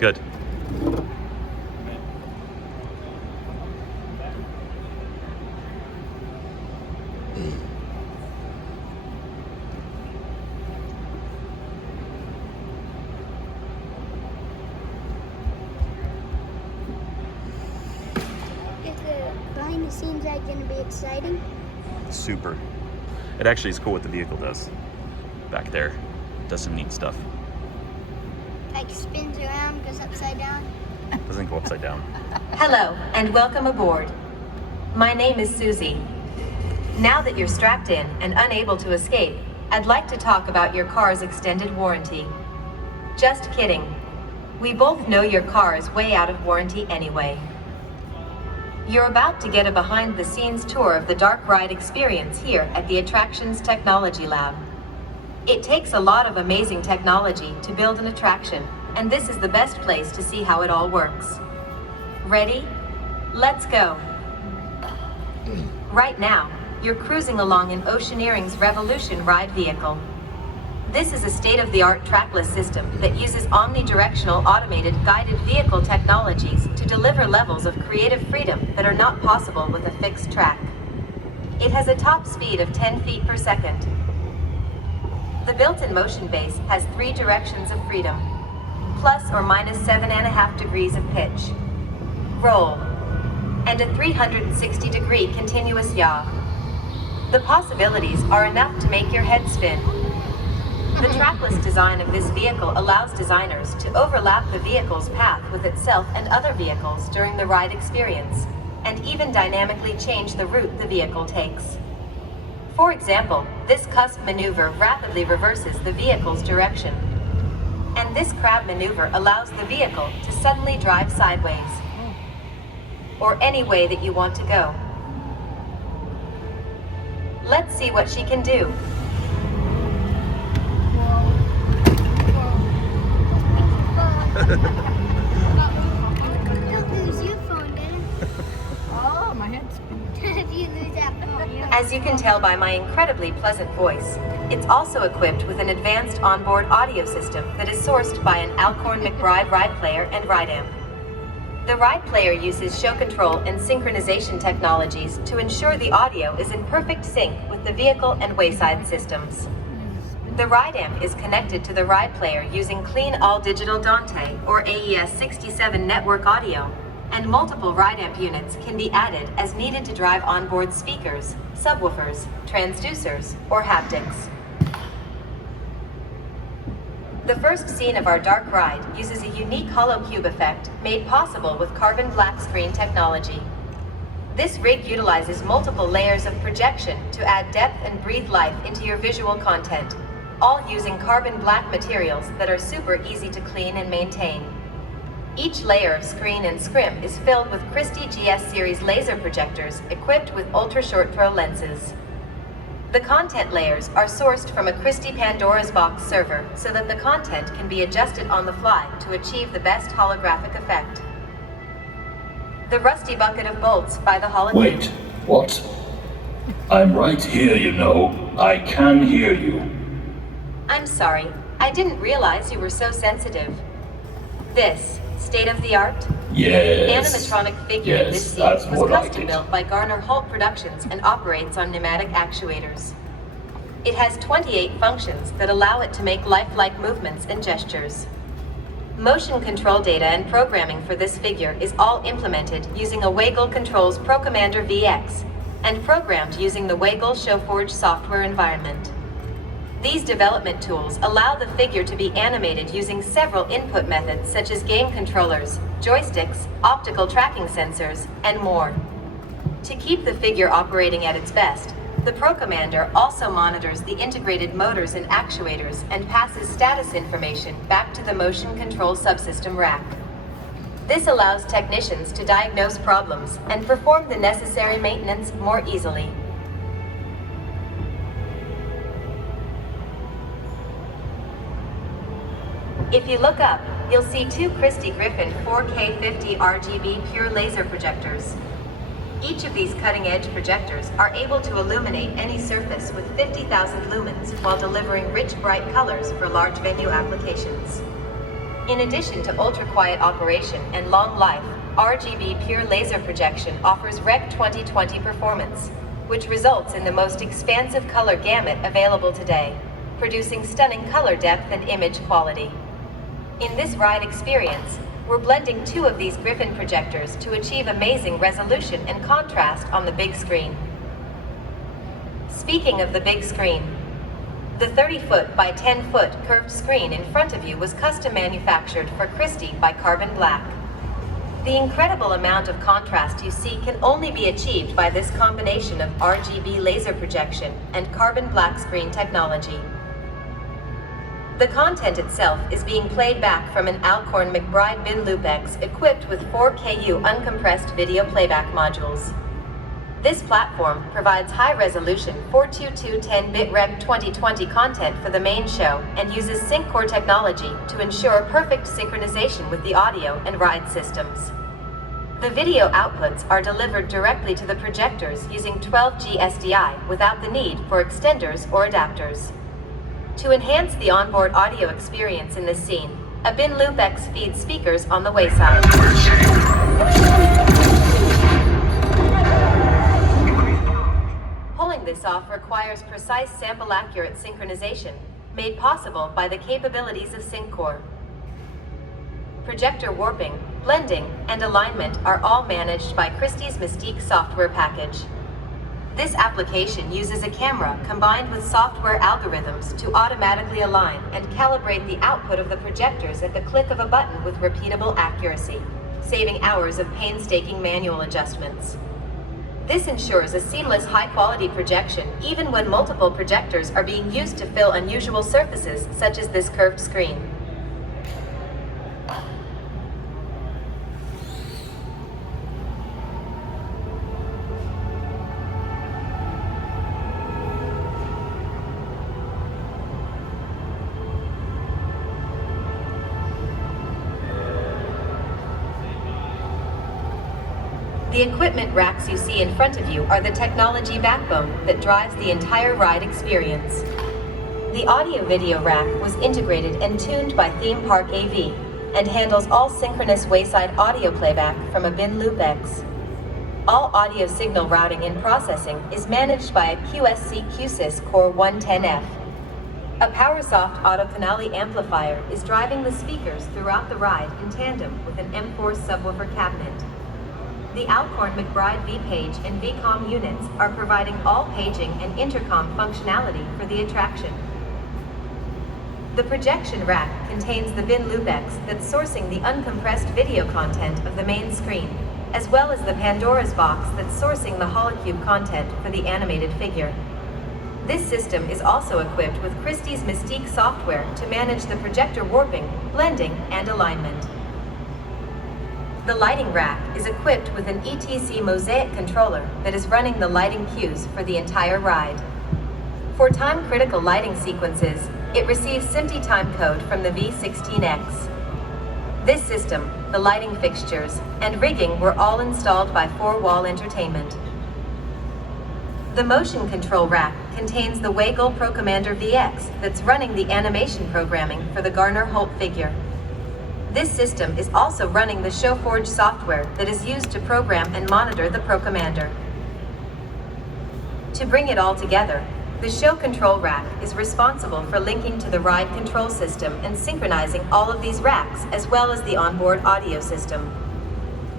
Good. Is the behind the scenes ride going to be exciting? Super. It actually is cool what the vehicle does. Back there. Does some neat stuff. Like spins around, goes upside down? Doesn't go upside down. Hello, and welcome aboard. My name is Susie. Now that you're strapped in and unable to escape, I'd like to talk about your car's extended warranty. Just kidding. We both know your car is way out of warranty anyway. You're about to get a behind-the-scenes tour of the dark ride experience here at the Attractions Technology Lab. It takes a lot of amazing technology to build an attraction, and this is the best place to see how it all works. Ready? Let's go. Right now, you're cruising along in Oceaneering's Revolution ride vehicle. This is a state-of-the-art trackless system that uses omnidirectional automated guided vehicle technologies to deliver levels of creative freedom that are not possible with a fixed track. It has a top speed of 10 feet per second. The built-in motion base has 3 directions of freedom, plus or minus 7.5 degrees of pitch, roll, and a 360-degree continuous yaw. The possibilities are enough to make your head spin. The trackless design of this vehicle allows designers to overlap the vehicle's path with itself and other vehicles during the ride experience, and even dynamically change the route the vehicle takes. For example, this cusp maneuver rapidly reverses the vehicle's direction. And this crab maneuver allows the vehicle to suddenly drive sideways, or any way that you want to go. Let's see what she can do. Don't lose your phone, Dana. Oh, my head's spinning. If you lose that phone, yeah. As you can tell by my incredibly pleasant voice, it's also equipped with an advanced onboard audio system that is sourced by an Alcorn McBride ride player and ride amp. The ride player uses show control and synchronization technologies to ensure the audio is in perfect sync with the vehicle and wayside systems. The ride amp is connected to the ride player using clean all-digital Dante or AES 67 network audio, and multiple ride amp units can be added as needed to drive onboard speakers, subwoofers, transducers, or haptics. The first scene of our dark ride uses a unique hollow cube effect made possible with carbon black screen technology. This rig utilizes multiple layers of projection to add depth and breathe life into your visual content, all using carbon black materials that are super easy to clean and maintain. Each layer of screen and scrimp is filled with Christie GS series laser projectors equipped with ultra-short throw lenses. The content layers are sourced from a Christie Pandora's Box server so that the content can be adjusted on the fly to achieve the best holographic effect. The rusty bucket of bolts by the hologram. Wait, what? I'm right here, you know. I can hear you. I'm sorry, I didn't realize you were so sensitive. This, state-of-the-art, Yes. animatronic figure in this Yes, scene that's was what I custom did. built by Garner Holt Productions and operates on pneumatic actuators. It has 28 functions that allow it to make lifelike movements and gestures. Motion control data and programming for this figure is all implemented using a Waggle Controls Pro Commander VX and programmed using the Waggle ShowForge software environment. These development tools allow the figure to be animated using several input methods such as game controllers, joysticks, optical tracking sensors, and more. To keep the figure operating at its best, the Pro Commander also monitors the integrated motors and actuators and passes status information back to the motion control subsystem rack. This allows technicians to diagnose problems and perform the necessary maintenance more easily. If you look up, you'll see 2 Christie Griffin 4K50 RGB pure laser projectors. Each of these cutting-edge projectors are able to illuminate any surface with 50,000 lumens while delivering rich, bright colors for large venue applications. In addition to ultra-quiet operation and long life, RGB pure laser projection offers Rec 2020 performance, which results in the most expansive color gamut available today, producing stunning color depth and image quality. In this ride experience, we're blending two of these Griffin projectors to achieve amazing resolution and contrast on the big screen. Speaking of the big screen, the 30-foot by 10-foot curved screen in front of you was custom manufactured for Christie by Carbon Black. The incredible amount of contrast you see can only be achieved by this combination of RGB laser projection and Carbon Black screen technology. The content itself is being played back from an Alcorn McBride Bin Loop X equipped with 4Ku uncompressed video playback modules. This platform provides high-resolution 422 10-bit Rec 2020 content for the main show and uses SyncCore technology to ensure perfect synchronization with the audio and ride systems. The video outputs are delivered directly to the projectors using 12G SDI without the need for extenders or adapters. To enhance the onboard audio experience in this scene, a Bin Loop X feeds speakers on the wayside. Pulling this off requires precise sample-accurate synchronization, made possible by the capabilities of SyncCore. Projector warping, blending, and alignment are all managed by Christie's Mystique software package. This application uses a camera combined with software algorithms to automatically align and calibrate the output of the projectors at the click of a button with repeatable accuracy, saving hours of painstaking manual adjustments. This ensures a seamless high-quality projection even when multiple projectors are being used to fill unusual surfaces such as this curved screen. The equipment racks you see in front of you are the technology backbone that drives the entire ride experience. The audio-video rack was integrated and tuned by Theme Park AV and handles all synchronous wayside audio playback from a Bin Loop X. All audio signal routing and processing is managed by a QSC QSys Core 110F. A PowerSoft Auto-Canali amplifier is driving the speakers throughout the ride in tandem with an M4 subwoofer cabinet. The Alcorn McBride V-Page and VCOM units are providing all paging and intercom functionality for the attraction. The projection rack contains the Bin Loop X that's sourcing the uncompressed video content of the main screen, as well as the Pandora's box that's sourcing the Holocube content for the animated figure. This system is also equipped with Christie's Mystique software to manage the projector warping, blending, and alignment. The lighting rack is equipped with an ETC Mosaic controller that is running the lighting cues for the entire ride. For time-critical lighting sequences, it receives SMPTE time code from the V16X. This system, the lighting fixtures, and rigging were all installed by 4Wall Entertainment. The motion control rack contains the Waggle Pro Commander VX that's running the animation programming for the Garner Holt figure. This system is also running the ShowForge software that is used to program and monitor the Pro Commander. To bring it all together, the Show Control Rack is responsible for linking to the ride control system and synchronizing all of these racks as well as the onboard audio system.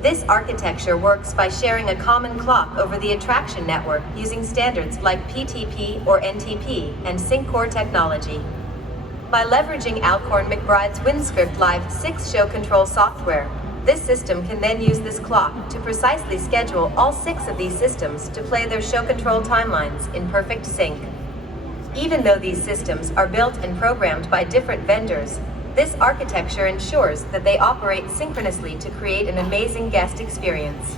This architecture works by sharing a common clock over the attraction network using standards like PTP or NTP and SyncCore technology. By leveraging Alcorn McBride's WinScript Live 6 show control software, this system can then use this clock to precisely schedule all 6 of these systems to play their show control timelines in perfect sync. Even though these systems are built and programmed by different vendors, this architecture ensures that they operate synchronously to create an amazing guest experience.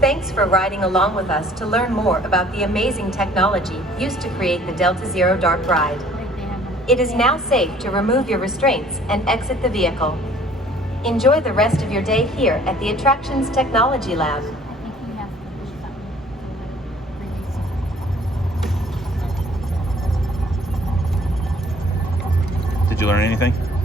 Thanks for riding along with us to learn more about the amazing technology used to create the Delta Zero Dark ride. It is now safe to remove your restraints and exit the vehicle. Enjoy the rest of your day here at the Attractions Technology Lab. Did you learn anything?